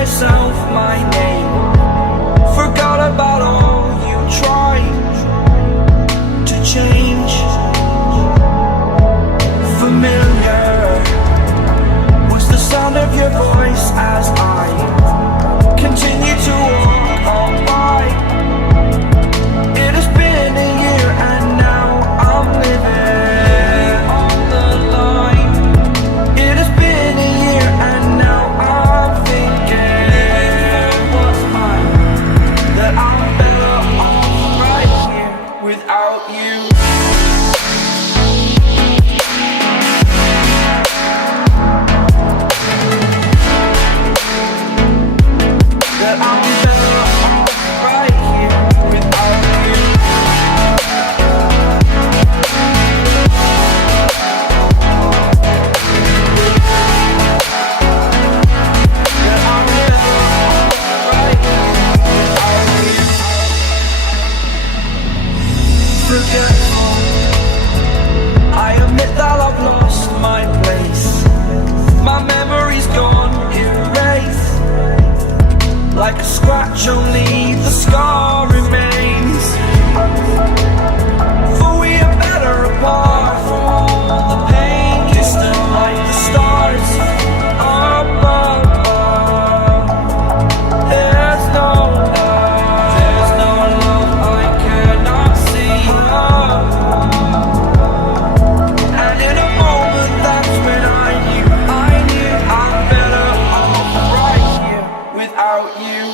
myself my name. Forgot about all you tried to change. Familiar was the sound of your voice as I continue to walk on by. It has been a year and now I'm living on the line. It has been a year and now I'm thinking what's mine, that I'm better off right here without you. That I'm better off right here without you. That I'm better off right here without you. Forgetful, I admit that I've lost my place. My memory's gone erased. Like a scratch, only the scar remains. For we are better apart from all the pain. Distant like the stars up above. There's no love I cannot see. And in a moment that's when I knew I'm better off right here without you.